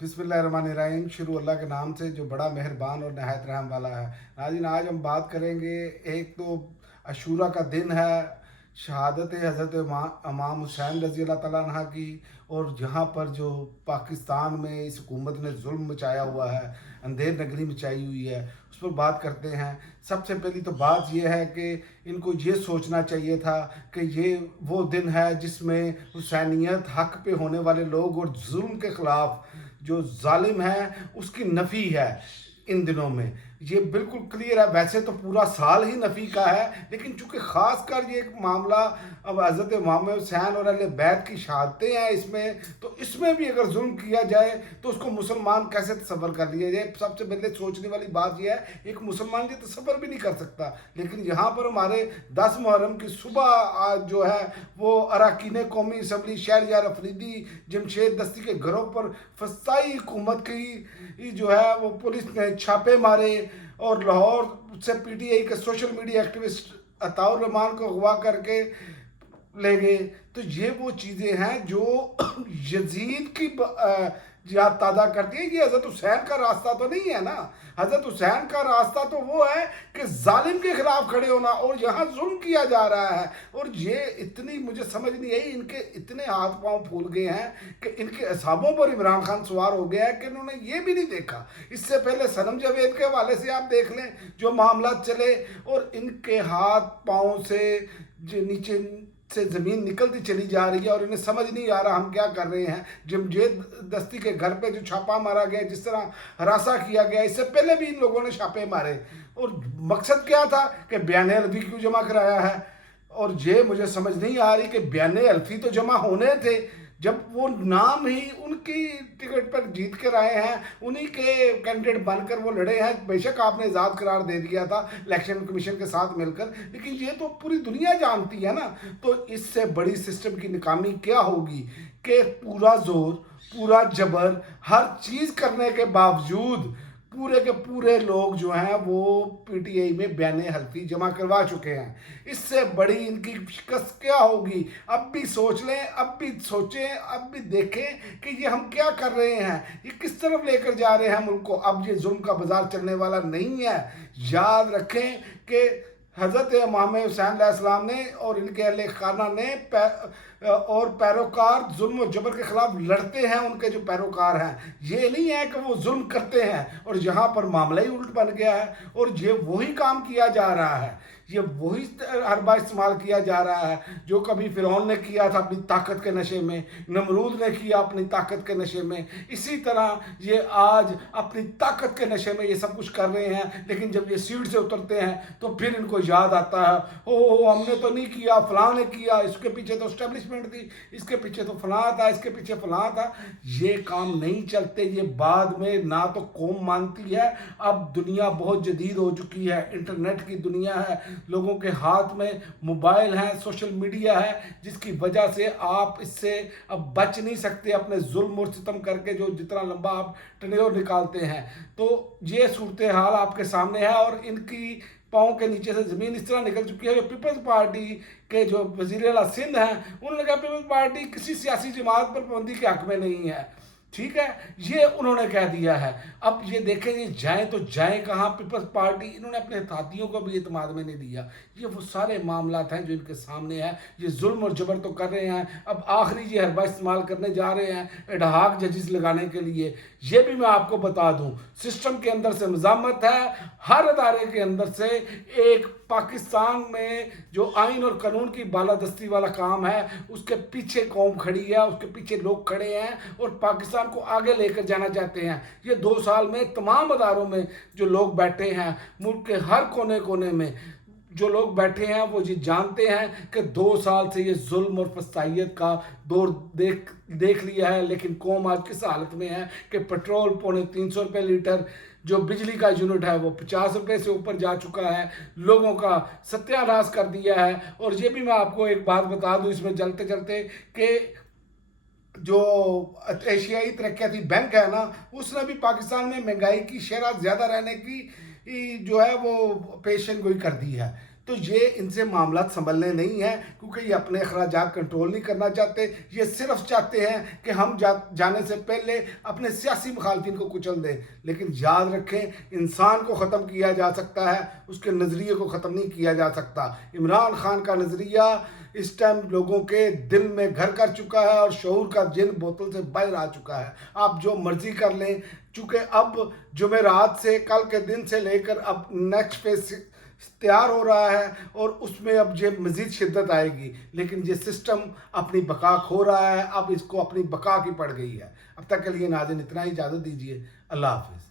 बिस्मिल्लाहिर्रहमानिर्रहीम। शुरू अल्लाह के नाम से जो बड़ा मेहरबान और नहायत रहम वाला है। नाज़रीन, आज हम बात करेंगे, एक तो अशूरा का दिन है, शहादत हज़रत इमाम हुसैन रज़ी अल्लाह ताला अन्हा की, और जहाँ पर जो पाकिस्तान में इस हुकूमत ने जुल्म मचाया हुआ है, अंधेर नगरी मचाई हुई है, उस पर बात करते हैं। सबसे पहली तो बात यह है कि इनको ये सोचना चाहिए था कि ये वो दिन है जिसमें हुसैनियत, हक़ पे होने वाले लोग और जुल्म के ख़िलाफ़ जो जालिम है उसकी नफ़ी है। इन दिनों में ये बिल्कुल क्लियर है। वैसे तो पूरा साल ही नफ़ी का है, लेकिन चूंकि ख़ास कर ये एक मामला अब हज़रत इमाम हुसैन और अहले बैत की शहादतें हैं इसमें, तो इसमें भी अगर जुल्म किया जाए तो उसको मुसलमान कैसे तसव्वुर कर लिया जाए। सबसे पहले सोचने वाली बात यह है, एक मुसलमान ये तसव्वुर भी नहीं कर सकता। लेकिन यहाँ पर हमारे 10 मुहर्रम की सुबह आज जो है वो अरकान कौमी असम्बली शहरयार अफरीदी जमशेद दस्ती के घरों पर फसाई हुकूमत की जो है वो पुलिस ने छापे मारे, और लाहौर से पीटीआई के social media activist Ataur Rahman को अगवा करके ले गए। तो ये वो चीज़ें हैं जो यजीद की याद ताज़ा करती है। ये हज़रत हुसैन का रास्ता तो नहीं है ना। हज़रत हुसैन का रास्ता तो वो है कि जालिम के खिलाफ खड़े होना, और यहाँ जुल्म किया जा रहा है। और ये इतनी मुझे समझ नहीं आई, इनके इतने हाथ पांव फूल गए हैं कि इनके असाबों पर इमरान खान सवार हो गया है कि इन्होंने ये भी नहीं देखा। इससे पहले सनम जावेद के हवाले से आप देख लें जो मामला चले, और इनके हाथ पाँव से जो नीचे से ज़मीन निकलती चली जा रही है, और इन्हें समझ नहीं आ रहा हम क्या कर रहे हैं। जमशेद दस्ती के घर पे जो छापा मारा गया, जिस तरह हरासा किया गया, इससे पहले भी इन लोगों ने छापे मारे, और मकसद क्या था कि बयान हल्फी क्यों जमा कराया है। और ये मुझे समझ नहीं आ रही कि बयान हल्फी तो जमा होने थे जब वो नाम ही उनकी टिकट पर जीत कर आए हैं, उन्हीं के कैंडिडेट बनकर वो लड़े हैं। बेशक आपने आज़ाद करार दे दिया था इलेक्शन कमीशन के साथ मिलकर, लेकिन ये तो पूरी दुनिया जानती है ना। तो इससे बड़ी सिस्टम की नाकामी क्या होगी कि पूरा जोर, पूरा जबर, हर चीज़ करने के बावजूद पूरे के पूरे लोग जो हैं वो पीटीआई में बयान हल्फी जमा करवा चुके हैं। इससे बड़ी इनकी शिकस्त क्या होगी। अब भी सोच लें, अब भी सोचें, अब भी देखें कि ये हम क्या कर रहे हैं, ये किस तरफ लेकर जा रहे हैं मुल्क को। अब ये जुल्म का बाजार चलने वाला नहीं है। याद रखें कि हज़रत इमाम हुसैन अलैहिस्सलाम ने और इनके अहले खाना ने और पैरोकार जुल्म और जबर के खिलाफ लड़ते हैं। उनके जो पैरोकार हैं, ये नहीं है कि वो जुल्म करते हैं, और यहाँ पर मामला ही उल्ट बन गया है। और ये वही काम किया जा रहा है, ये वही हरबा इस्तेमाल किया जा रहा है जो कभी फिरौन ने किया था अपनी ताकत के नशे में, नमरूद ने किया अपनी ताकत के नशे में। इसी तरह ये आज अपनी ताकत के नशे में ये सब कुछ कर रहे हैं। लेकिन जब ये सीट से उतरते हैं तो फिर इनको याद आता है, ओ हमने तो नहीं किया, फलां ने किया, इसके पीछे तो एस्टेब्लिशमेंट थी, इसके पीछे तो फलां था, इसके पीछे फलां था। ये काम नहीं चलते। ये बाद में ना तो कौम मानती है। अब दुनिया बहुत जदीद हो चुकी है, इंटरनेट की दुनिया है, लोगों के हाथ में मोबाइल है, सोशल मीडिया है, जिसकी वजह से आप इससे अब बच नहीं सकते अपने जुल्म और सितम करके, जो जितना लंबा आप टनेर निकालते हैं। तो ये सूरत हाल आपके सामने है, और इनकी पाँव के नीचे से ज़मीन इस तरह निकल चुकी है। जो पीपल्स पार्टी के जो वज़ीर आला सिंध हैं, उन्होंने कहा पीपल्स पार्टी किसी सियासी जमात पर पाबंदी के हक़ में नहीं है। ठीक है, ये उन्होंने कह दिया है। अब ये देखें ये जाएँ तो जाएँ कहाँ। पीपल्स पार्टी, इन्होंने अपने साथियों को भी एतमाद में नहीं दिया। ये वो सारे मामलात हैं जो इनके सामने हैं। ये जुल्म और जबर तो कर रहे हैं, अब आखिरी ये हरबा इस्तेमाल करने जा रहे हैं एडहाक जजिस लगाने के लिए। ये भी मैं आपको बता दूं, सिस्टम के अंदर से मज़ामत है, हर अदारे के अंदर से एक पाकिस्तान में जो आइन और कानून की बालादस्ती वाला काम है, उसके पीछे कौम खड़ी है, उसके पीछे लोग खड़े हैं, और पाकिस्तान को आगे लेकर जाना चाहते हैं। ये 2 साल में तमाम अदारों में जो लोग बैठे हैं, मुल्क के हर कोने कोने में जो लोग बैठे हैं, वो ये जानते हैं कि 2 साल से ये जुल्म और फसाइयत का दौर देख लिया है। लेकिन कौम आज किस हालत में है कि पेट्रोल पौने 300 रुपये लीटर, जो बिजली का यूनिट है वो 50 रुपये से ऊपर जा चुका है, लोगों का सत्यानाश कर दिया है। और ये भी मैं आपको एक बात बता दूं इसमें चलते चलते कि जो एशियाई तरक्याती बैंक है ना, उसने भी पाकिस्तान में महंगाई की शरह ज़्यादा रहने की जो है वो पेशन गोई कर दी है। تو یہ ان سے معاملات سنبھلنے نہیں ہیں، کیونکہ یہ اپنے اخراجات کنٹرول نہیں کرنا چاہتے، یہ صرف چاہتے ہیں کہ ہم جانے سے پہلے اپنے سیاسی مخالفین کو کچل دیں۔ لیکن یاد رکھیں، انسان کو ختم کیا جا سکتا ہے، اس کے نظریے کو ختم نہیں کیا جا سکتا۔ عمران خان کا نظریہ اس ٹائم لوگوں کے دل میں گھر کر چکا ہے اور شعور کا جن بوتل سے باہر آ چکا ہے۔ آپ جو مرضی کر لیں، چونکہ اب جمعرات سے، کل کے دن سے لے کر اب نیکسٹ فیز تیار ہو رہا ہے، اور اس میں اب یہ مزید شدت آئے گی، لیکن یہ سسٹم اپنی بقا کھو رہا ہے، اب اس کو اپنی بقا کی پڑ گئی ہے۔ اب تک کے لیے ناظرین اتنا ہی، اجازت دیجیے، اللہ حافظ۔